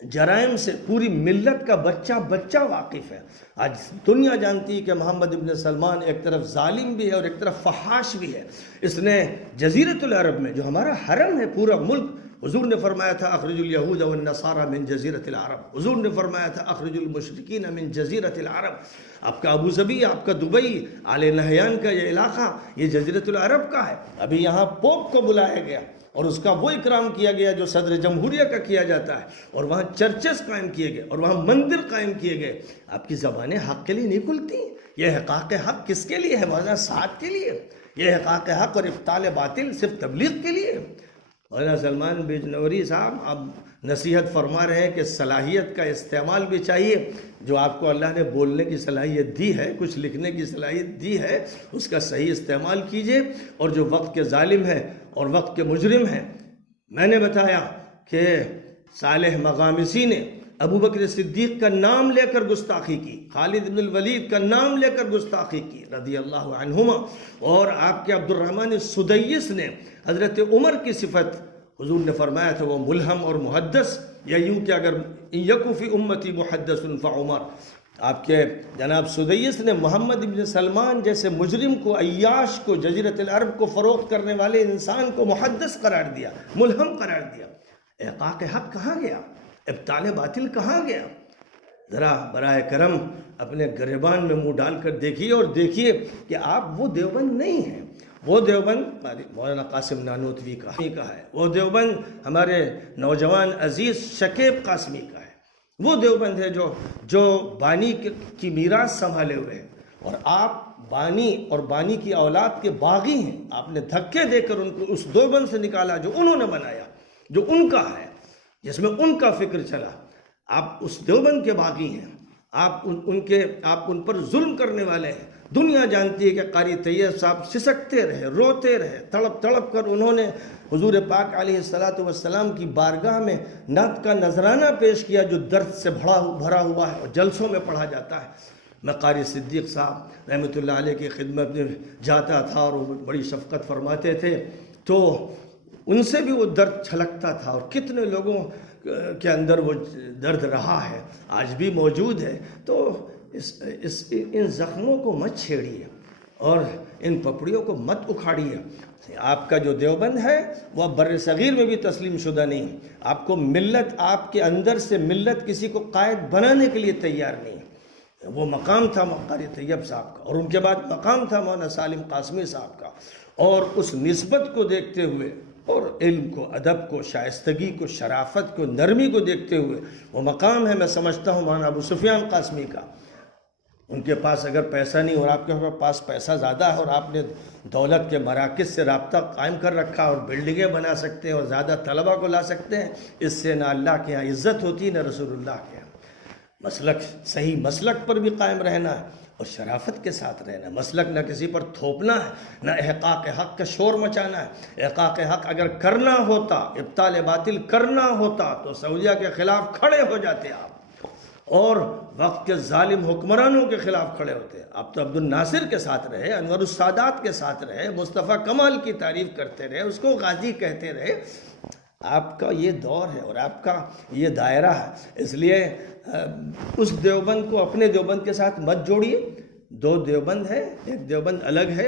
جرائم سے پوری ملت کا بچہ واقف ہے۔ آج دنیا جانتی ہے کہ محمد ابن سلمان ایک طرف ظالم بھی ہے اور ایک طرف فحاش بھی ہے۔ اس نے جزیرۃ العرب میں، جو ہمارا حرم ہے، پورا ملک، حضور نے فرمایا تھا اخرج الیہود والنصارى من جزیرۃ العرب، حضور نے فرمایا تھا اخرج المشرکین من جزیرۃ العرب۔ آپ کا ابو ظبی، آپ کا دبئی، آل نہیان کا یہ علاقہ، یہ جزیرۃ العرب کا ہے۔ ابھی یہاں پوپ کو بلایا گیا اور اس کا وہ اکرام کیا گیا جو صدر جمہوریہ کا کیا جاتا ہے، اور وہاں چرچز قائم کیے گئے اور وہاں مندر قائم کیے گئے۔ آپ کی زبانیں حق کے لیے نہیں کھلتی؟ یہ حقاق حق کس کے لیے ہے؟ مولانا سعد کے لیے؟ یہ حقاق حق اور ابطال باطل صرف تبلیغ کے لیے؟ مولانا سلمان بجنوری صاحب آپ نصیحت فرما رہے ہیں کہ صلاحیت کا استعمال بھی چاہیے۔ جو آپ کو اللہ نے بولنے کی صلاحیت دی ہے، کچھ لکھنے کی صلاحیت دی ہے، اس کا صحیح استعمال کیجئے۔ اور جو وقت کے ظالم ہیں اور وقت کے مجرم ہیں، میں نے بتایا کہ صالح مغامسی نے ابو بکر صدیق کا نام لے کر گستاخی کی، خالد بن الولید کا نام لے کر گستاخی کی رضی اللہ عنہما، اور آپ کے عبد الرحمن السدیس نے حضرت عمر کی صفت، حضور نے فرمایا تھا وہ ملہم اور محدث، یا یوں کہ اگر یکو فی امتی محدث فعمر، آپ کے جناب سدیس نے محمد ابن سلمان جیسے مجرم کو، عیاش کو، جزیرۃ العرب کو فروخت کرنے والے انسان کو محدث قرار دیا، ملہم قرار دیا۔ احقاق حق کہاں گیا؟ ابطال باطل کہاں گیا؟ ذرا براہ کرم اپنے گریبان میں منہ ڈال کر دیکھیے اور دیکھیے کہ آپ وہ دیوبند نہیں ہیں۔ وہ دیوبند مولانا قاسم نانوتوی کا ہے، وہ دیوبند ہمارے نوجوان عزیز شکیب قاسمی کا ہے، وہ دیوبند ہے جو بانی کی میراث سنبھالے ہوئے ہیں، اور آپ بانی اور بانی کی اولاد کے باغی ہیں۔ آپ نے دھکے دے کر ان کو اس دیوبند سے نکالا جو انہوں نے بنایا، جو ان کا ہے، جس میں ان کا فکر چلا۔ آپ اس دیوبند کے باغی ہیں، آپ ان پر ظلم کرنے والے ہیں۔ دنیا جانتی ہے کہ قاری طیب صاحب سسکتے رہے، روتے رہے، تڑپ تڑپ کر انہوں نے حضور پاک علیہ السلام کی بارگاہ میں نعت کا نذرانہ پیش کیا جو درد سے بھرا ہوا ہے اور جلسوں میں پڑھا جاتا ہے۔ میں قاری صدیق صاحب رحمۃ اللہ علیہ کی خدمت میں جاتا تھا اور وہ بڑی شفقت فرماتے تھے، تو ان سے بھی وہ درد چھلکتا تھا، اور کتنے لوگوں کے اندر وہ درد رہا ہے، آج بھی موجود ہے۔ تو ان زخموں کو مت چھیڑیے اور ان پپڑیوں کو مت اکھاڑیے۔ آپ کا جو دیوبند ہے وہ بر صغیر میں بھی تسلیم شدہ نہیں۔ آپ کو ملت، آپ کے اندر سے ملت کسی کو قائد بنانے کے لیے تیار نہیں۔ وہ مقام تھا قاری طیب صاحب کا، اور ان کے بعد مقام تھا مولانا سالم قاسمی صاحب کا، اور اس نسبت کو دیکھتے ہوئے اور علم کو، ادب کو، شائستگی کو، شرافت کو، نرمی کو دیکھتے ہوئے وہ مقام ہے، میں سمجھتا ہوں مولانا ابو سفیان قاسمی کا۔ ان کے پاس اگر پیسہ نہیں اور آپ کے پاس پیسہ زیادہ ہے اور آپ نے دولت کے مراکز سے رابطہ قائم کر رکھا اور بلڈنگیں بنا سکتے ہیں اور زیادہ طلبہ کو لا سکتے ہیں، اس سے نہ اللہ کے ہاں عزت ہوتی نہ رسول اللہ کے ہاں۔ مسلک، صحیح مسلک پر بھی قائم رہنا ہے اور شرافت کے ساتھ رہنا ہے۔ مسلک نہ کسی پر تھوپنا ہے، نہ احقاق حق کا شور مچانا ہے۔ احقاق حق اگر کرنا ہوتا، ابطال باطل کرنا ہوتا، تو سعودیہ کے خلاف کھڑے ہو جاتے آپ، اور وقت کے ظالم حکمرانوں کے خلاف کھڑے ہوتے۔ آپ تو عبد الناصر کے ساتھ رہے، انور السادات کے ساتھ رہے، مصطفیٰ کمال کی تعریف کرتے رہے، اس کو غازی کہتے رہے۔ آپ کا یہ دور ہے اور آپ کا یہ دائرہ ہے، اس لیے اس دیوبند کو اپنے دیوبند کے ساتھ مت جوڑیے۔ دو دیوبند ہے، ایک دیوبند الگ ہے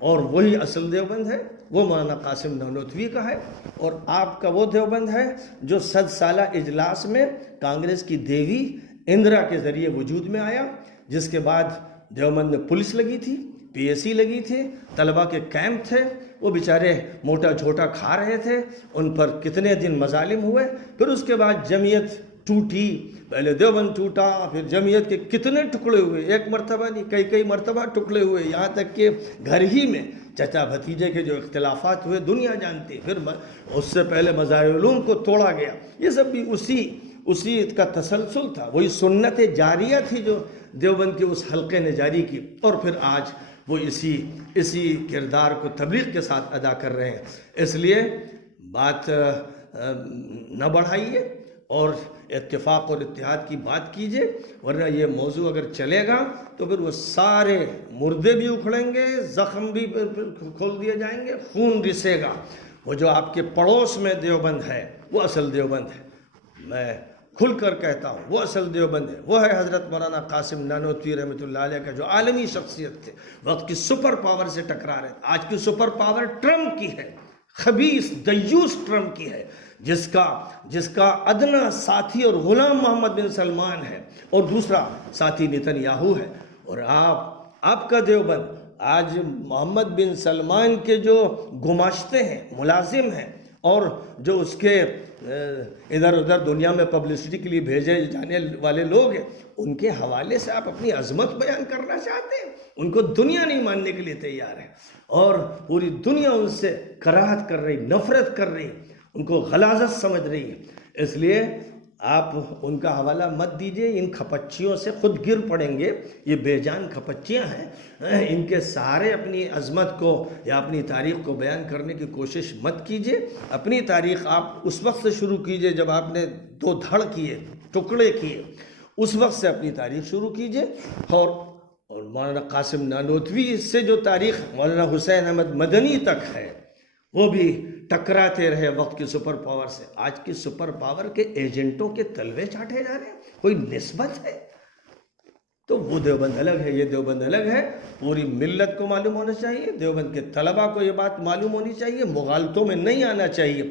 اور وہی اصل دیوبند ہے، وہ مولانا قاسم نانوتوی کا ہے، اور آپ کا وہ دیوبند ہے جو 100 سالہ اجلاس میں کانگریس کی دیوی اندرا کے ذریعے وجود میں آیا، جس کے بعد دیوبند میں پولیس لگی تھی، پی ایس سی لگی تھی، طلبہ کے کیمپ تھے، وہ بیچارے موٹا جھوٹا کھا رہے تھے، ان پر کتنے دن مظالم ہوئے۔ پھر اس کے بعد جمعیت ٹوٹی، پہلے دیوبند ٹوٹا، پھر جمعیت کے کتنے ٹکڑے ہوئے، ایک مرتبہ نہیں کئی مرتبہ ٹکڑے ہوئے، یہاں تک کہ گھر ہی میں چچا بھتیجے کے جو اختلافات ہوئے دنیا جانتی۔ پھر اس سے پہلے مظاہر علوم کو توڑا گیا، یہ سب بھی اسی کا تسلسل تھا، وہی سنت جاریہ تھی جو دیوبند کے اس حلقے نے جاری کی، اور پھر آج وہ اسی کردار کو تبلیغ کے ساتھ ادا کر رہے ہیں۔ اس لیے بات نہ بڑھائیے اور اتفاق اور اتحاد کی بات کیجئے، ورنہ یہ موضوع اگر چلے گا تو پھر وہ سارے مردے بھی اکھڑیں گے، زخم بھی کھول دیے جائیں گے، خون رسے گا۔ وہ جو آپ کے پڑوس میں دیوبند ہے وہ اصل دیوبند ہے۔ میں کھل کر کہتا ہوں، وہ اصل دیوبند ہے، وہ ہے حضرت مولانا قاسم نانوتوی رحمۃ اللہ علیہ کا، جو عالمی شخصیت تھے، وقت کی سپر پاور سے ٹکرا رہے تھے۔ آج کی سپر پاور ٹرمپ کی ہے، خبیث دیوس ٹرمپ کی ہے، جس کا ادنا ساتھی اور غلام محمد بن سلمان ہے، اور دوسرا ساتھی نتن یاہو ہے۔ اور آپ کا دیوبند آج محمد بن سلمان کے جو گماشتے ہیں، ملازم ہیں، اور جو اس کے ادھر ادھر دنیا میں پبلسٹی کے لیے بھیجے جانے والے لوگ ہیں، ان کے حوالے سے آپ اپنی عظمت بیان کرنا چاہتے ہیں؟ ان کو دنیا نہیں ماننے کے لیے تیار ہے، اور پوری دنیا ان سے کراہت کر رہی، نفرت کر رہی، ان کو غلاظت سمجھ رہی ہے۔ اس لیے آپ ان کا حوالہ مت دیجئے، ان کھپچیوں سے خود گر پڑیں گے۔ یہ بے جان کھپچیاں ہیں، ان کے سہارے اپنی عظمت کو یا اپنی تاریخ کو بیان کرنے کی کوشش مت کیجئے۔ اپنی تاریخ آپ اس وقت سے شروع کیجئے جب آپ نے 2 دھڑ کیے، ٹکڑے کیے، اس وقت سے اپنی تاریخ شروع کیجئے۔ اور مولانا قاسم نانوتوی سے جو تاریخ مولانا حسین احمد مدنی تک ہے، وہ بھی ٹکراتے رہے وقت کی سپر پاور سے۔ آج کی سپر پاور کے ایجنٹوں کے تلوے چاٹے جا رہے ہیں، کوئی نسبت ہے؟ تو وہ دیوبند الگ ہے، یہ دیوبند الگ ہے۔ پوری ملت کو معلوم ہونا چاہیے، دیوبند کے طلباء کو یہ بات معلوم ہونی چاہیے، مغالطوں میں نہیں آنا چاہیے،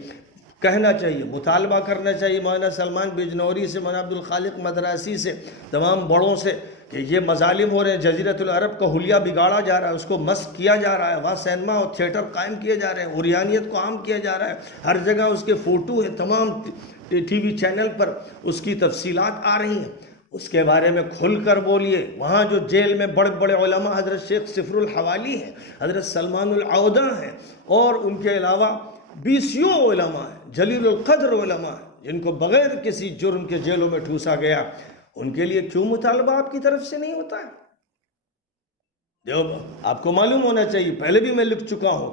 کہنا چاہیے، مطالبہ کرنا چاہیے مولانا سلمان بجنوری سے، مولانا عبدالخالق مدراسی سے، تمام بڑوں سے، کہ یہ مظالم ہو رہے ہیں، جزیرۃ العرب کا حلیہ بگاڑا جا رہا ہے، اس کو مسخ کیا جا رہا ہے، وہاں سینما اور تھیٹر قائم کیے جا رہے ہیں، عریانیت کو عام کیا جا رہا ہے، ہر جگہ اس کے فوٹو ہیں، تمام ٹی وی چینل پر اس کی تفصیلات آ رہی ہیں۔ اس کے بارے میں کھل کر بولیے۔ وہاں جو جیل میں بڑے بڑے علماء حضرت شیخ صفر الحوالی ہیں، حضرت سلمان العودہ ہیں، اور ان کے علاوہ 20 علماء ہیں، جلیل القدر علماء ہیں، جن کو بغیر کسی جرم کے جیلوں میں ٹھوسا گیا۔ ان کے لیے کیوں مطالبہ آپ کی طرف سے نہیں ہوتا ہے؟ آپ کو معلوم ہونا چاہیے، پہلے بھی میں لکھ چکا ہوں،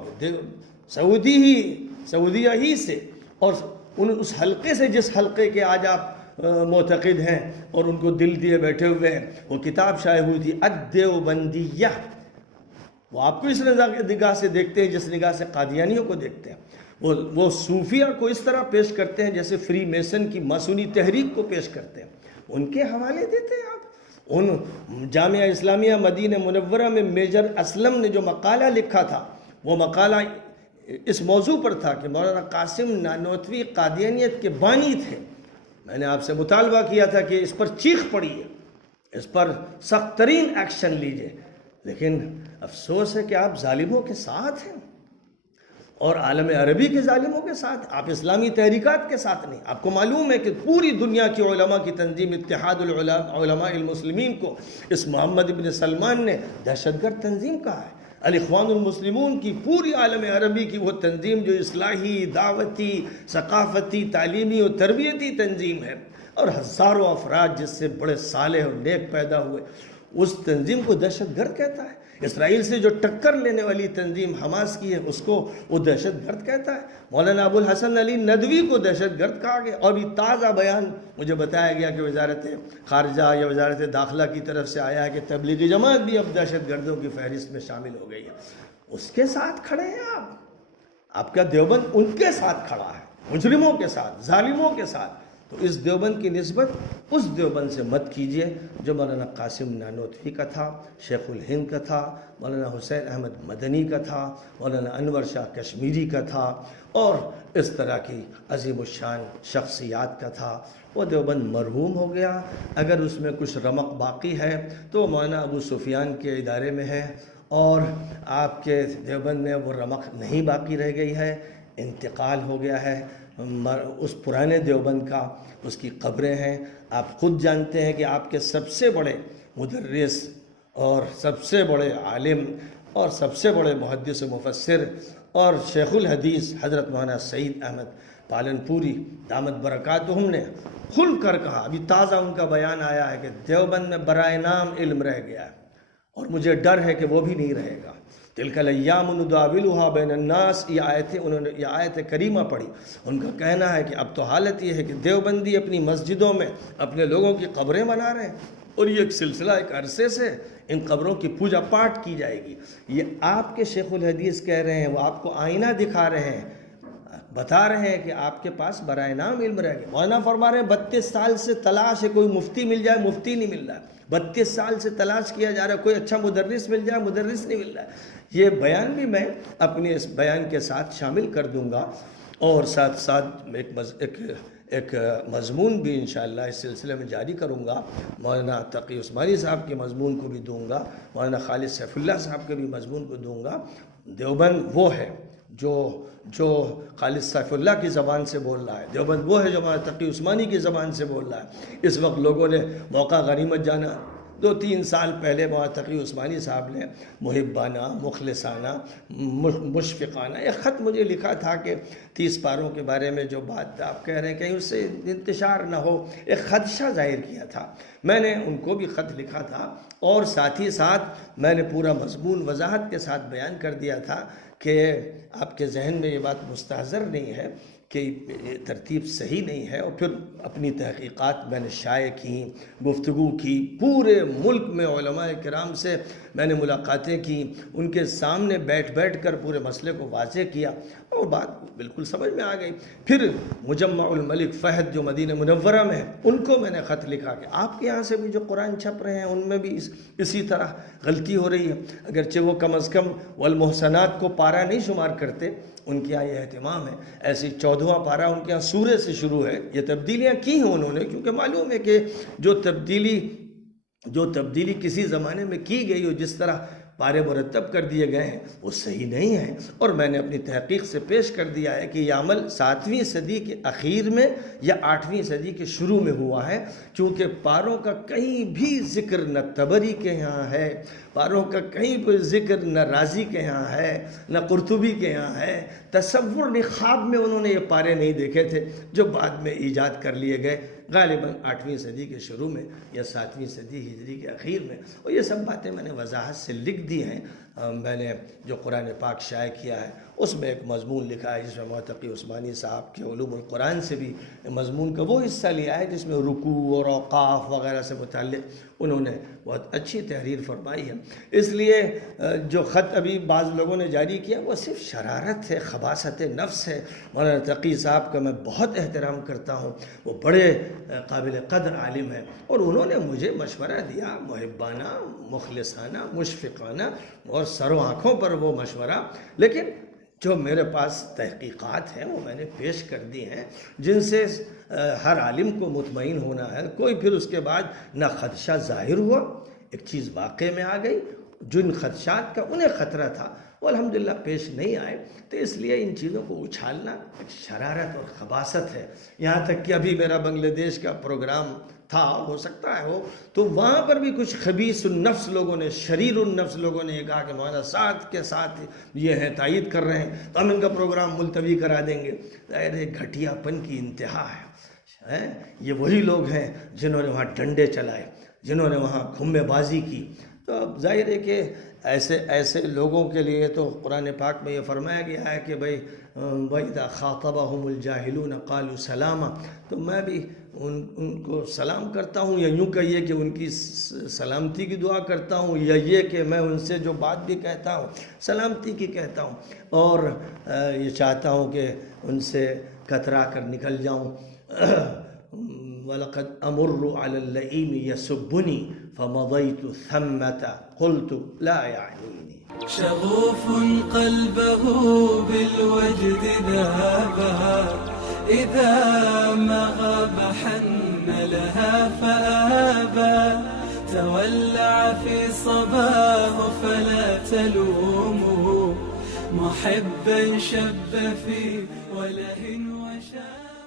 سعودیہ ہی سے، اور اس حلقے سے، جس حلقے کے آج آپ معتقد ہیں اور ان کو دل دیے بیٹھے ہوئے ہیں، وہ کتاب شائع ہوئی تھی الدیوبندیہ۔ وہ آپ کو اس نگاہ سے دیکھتے ہیں جس نگاہ سے قادیانیوں کو دیکھتے ہیں۔ وہ صوفیہ کو اس طرح پیش کرتے ہیں جیسے فری میسن کی ماسونی تحریک کو پیش کرتے ہیں۔ ان کے حوالے دیتے ہیں آپ۔ ان جامعہ اسلامیہ مدینہ منورہ میں میجر اسلم نے جو مقالہ لکھا تھا، وہ مقالہ اس موضوع پر تھا کہ مولانا قاسم نانوتوی قادیانیت کے بانی تھے۔ میں نے آپ سے مطالبہ کیا تھا کہ اس پر چیخ پڑیے، اس پر سخت ترین ایکشن لیجئے، لیکن افسوس ہے کہ آپ ظالموں کے ساتھ ہیں، اور عالم عربی کے ظالموں کے ساتھ۔ آپ اسلامی تحریکات کے ساتھ نہیں۔ آپ کو معلوم ہے کہ پوری دنیا کی علماء کی تنظیم اتحاد العلماء المسلمین کو اس محمد بن سلمان نے دہشت گرد تنظیم کہا ہے۔ الاخوان المسلمون کی پوری عالم عربی کی وہ تنظیم جو اصلاحی، دعوتی، ثقافتی، تعلیمی اور تربیتی تنظیم ہے، اور ہزاروں افراد جس سے بڑے صالح اور نیک پیدا ہوئے، اس تنظیم کو دہشت گرد کہتا ہے۔ اسرائیل سے جو ٹکر لینے والی تنظیم حماس کی ہے، اس کو وہ دہشت گرد کہتا ہے۔ مولانا ابو الحسن علی ندوی کو دہشت گرد کہا گیا، اور بھی تازہ بیان مجھے بتایا گیا کہ وزارت خارجہ یا وزارت داخلہ کی طرف سے آیا ہے کہ تبلیغی جماعت بھی اب دہشت گردوں کی فہرست میں شامل ہو گئی ہے۔ اس کے ساتھ کھڑے ہیں آپ کا دیوبند ان کے ساتھ کھڑا ہے، مجرموں کے ساتھ، ظالموں کے ساتھ۔ تو اس دیوبند کی نسبت اس دیوبند سے مت کیجئے جو مولانا قاسم نانوتوی کا تھا، شیخ الہند کا تھا، مولانا حسین احمد مدنی کا تھا، مولانا انور شاہ کشمیری کا تھا، اور اس طرح کی عظیم الشان شخصیات کا تھا۔ وہ دیوبند مرحوم ہو گیا۔ اگر اس میں کچھ رمق باقی ہے تو مولانا ابو سفیان کے ادارے میں ہے، اور آپ کے دیوبند میں وہ رمق نہیں باقی رہ گئی ہے، انتقال ہو گیا ہے اس پرانے دیوبند کا، اس کی قبریں ہیں۔ آپ خود جانتے ہیں کہ آپ کے سب سے بڑے مدرس اور سب سے بڑے عالم اور سب سے بڑے محدث و مفسر اور شیخ الحدیث حضرت مولانا سعید احمد پالن پوری دامت برکاتہم نے کھل کر کہا، ابھی تازہ ان کا بیان آیا ہے کہ دیوبند میں برائے نام علم رہ گیا ہے، اور مجھے ڈر ہے کہ وہ بھی نہیں رہے گا۔ تلک الایام نداولها بین الناس، انہوں نے یہ آیت کریمہ پڑھی۔ ان کا کہنا ہے کہ اب تو حالت یہ ہے کہ دیوبندی اپنی مسجدوں میں اپنے لوگوں کی قبریں بنا رہے ہیں، اور یہ ایک سلسلہ ایک عرصے سے ان قبروں کی پوجا پاٹ کی جائے گی۔ یہ آپ کے شیخ الحدیث کہہ رہے ہیں، وہ آپ کو آئینہ دکھا رہے ہیں۔ بتا رہے ہیں کہ آپ کے پاس برائے نام علم رہ گیا. مولانا فرما رہے ہیں 32 سال سے تلاش ہے کوئی مفتی مل جائے, مفتی نہیں مل رہا ہے. 32 سال سے تلاش کیا جا رہا ہے کوئی اچھا مدرس مل جائے, مدرس نہیں مل رہا ہے. یہ بیان بھی میں اپنے اس بیان کے ساتھ شامل کر دوں گا, اور ساتھ ساتھ ایک مضمون بھی انشاءاللہ اس سلسلے میں جاری کروں گا. مولانا تقی عثمانی صاحب کے مضمون کو بھی دوں گا, مولانا خالد سیف اللہ صاحب کے بھی مضمون کو دوں گا. دیوبند وہ ہے جو خالد سیف اللہ کی زبان سے بول رہا ہے, دیوبند وہ ہے جو مولانا تقی عثمانی کی زبان سے بول رہا ہے. اس وقت لوگوں نے موقع غنیمت جانا. 2-3 سال پہلے مولانا تقی عثمانی صاحب نے محبانہ, مخلصانہ, مشفقانہ ایک خط مجھے لکھا تھا کہ 30 پاروں کے بارے میں جو بات آپ کہہ رہے ہیں کہیں اس سے انتشار نہ ہو, ایک خدشہ ظاہر کیا تھا. میں نے ان کو بھی خط لکھا تھا, اور ساتھ ہی ساتھ میں نے پورا مضمون وضاحت کے ساتھ بیان کر دیا تھا کہ آپ کے ذہن میں یہ بات مستحضر نہیں ہے کہ یہ ترتیب صحیح نہیں ہے. اور پھر اپنی تحقیقات میں نے شائع کی, گفتگو کی, پورے ملک میں علماء کرام سے میں نے ملاقاتیں کی, ان کے سامنے بیٹھ کر پورے مسئلے کو واضح کیا, اور بات بالکل سمجھ میں آ گئی. پھر مجمع الملک فہد جو مدینہ منورہ میں ہے, ان کو میں نے خط لکھا کہ آپ کے یہاں سے بھی جو قرآن چھپ رہے ہیں ان میں بھی اسی طرح غلطی ہو رہی ہے. اگرچہ وہ کم از کم والمحسنات کو پارہ نہیں شمار کرتے, ان کے یہاں یہ اہتمام ہے. ایسی 14واں پارہ ان کے یہاں سورے سے شروع ہے. یہ تبدیلیاں کی ہیں انہوں نے, کیونکہ معلوم ہے کہ جو تبدیلی کسی زمانے میں کی گئی ہو, جس طرح پارے مرتب کر دیے گئے ہیں, وہ صحیح نہیں ہیں. اور میں نے اپنی تحقیق سے پیش کر دیا ہے کہ یہ عمل 7ویں صدی کے اخیر میں یا 8ویں صدی کے شروع میں ہوا ہے, کیونکہ پاروں کا کہیں بھی ذکر نہ طبری کے یہاں ہے, پاروں کا کہیں بھی ذکر نہ رازی کے یہاں ہے, نہ قرطبی کے یہاں ہے. تصور نے خواب میں انہوں نے یہ پارے نہیں دیکھے تھے جو بعد میں ایجاد کر لیے گئے, غالباً 8ویں صدی کے شروع میں یا 7ویں صدی ہجری کے اخیر میں. اور یہ سب باتیں میں نے وضاحت سے لکھ دی ہیں. میں نے جو قرآن پاک شائع کیا ہے اس میں ایک مضمون لکھا ہے جس میں مولانا تقی عثمانی صاحب کے علوم القرآن سے بھی مضمون کا وہ حصہ لیا ہے جس میں رکوع اور اوقاف وغیرہ سے متعلق انہوں نے بہت اچھی تحریر فرمائی ہے. اس لیے جو خط ابھی بعض لوگوں نے جاری کیا وہ صرف شرارت ہے, خباثت نفس ہے. مولانا تقی صاحب کا میں بہت احترام کرتا ہوں, وہ بڑے قابل قدر عالم ہیں, اور انہوں نے مجھے مشورہ دیا محبانہ, مخلصانہ, مشفقانہ, اور سر و آنکھوں پر وہ مشورہ. لیکن جو میرے پاس تحقیقات ہیں وہ میں نے پیش کر دی ہیں, جن سے ہر عالم کو مطمئن ہونا ہے. کوئی پھر اس کے بعد نہ خدشہ ظاہر ہوا, ایک چیز واقع میں آ گئی, جن خدشات کا انہیں خطرہ تھا وہ الحمدللہ پیش نہیں آئے. تو اس لیے ان چیزوں کو اچھالنا ایک شرارت اور خباثت ہے. یہاں تک کہ ابھی میرا بنگلہ دیش کا پروگرام تھا, ہو سکتا ہے ہو, تو وہاں پر بھی کچھ خبیث النفس لوگوں نے, شریر النفس لوگوں نے یہ کہا کہ مولانا ساتھ کے ساتھ یہ ہیں, تائید کر رہے ہیں, تو ہم ان کا پروگرام ملتوی کرا دیں گے. ظاہر گھٹیا پن کی انتہا ہے. یہ وہی لوگ ہیں جنہوں نے وہاں ڈنڈے چلائے, جنہوں نے وہاں خمے بازی کی. تو اب ظاہر ہے کہ ایسے لوگوں کے لیے تو قرآن پاک میں یہ فرمایا گیا ہے کہ بھائی وَإِذَا خَاطَبَهُمُ الْجَاهِلُونَ قَالُوا سَلَامًا. تو میں بھی ان کو سلام کرتا ہوں, یا یوں کہیے کہ ان کی سلامتی کی دعا کرتا ہوں, یا یہ کہ میں ان سے جو بات بھی کہتا ہوں سلامتی کی کہتا ہوں, اور یہ چاہتا ہوں کہ ان سے کترا کر نکل جاؤں. وَلَقَدْ أَمُرُّ عَلَى اللَّئِيمِ يَسُبُّنِي فَمَضَيْتُ ثَمَّةَ قُلْتُ لَا يَعْنِينِي. شغوف قلبه بالوجد ذابا, إذا ما غاب حن لها فآبا. تولع في صباه فلا تلومه, محبا شب في وله وشاب.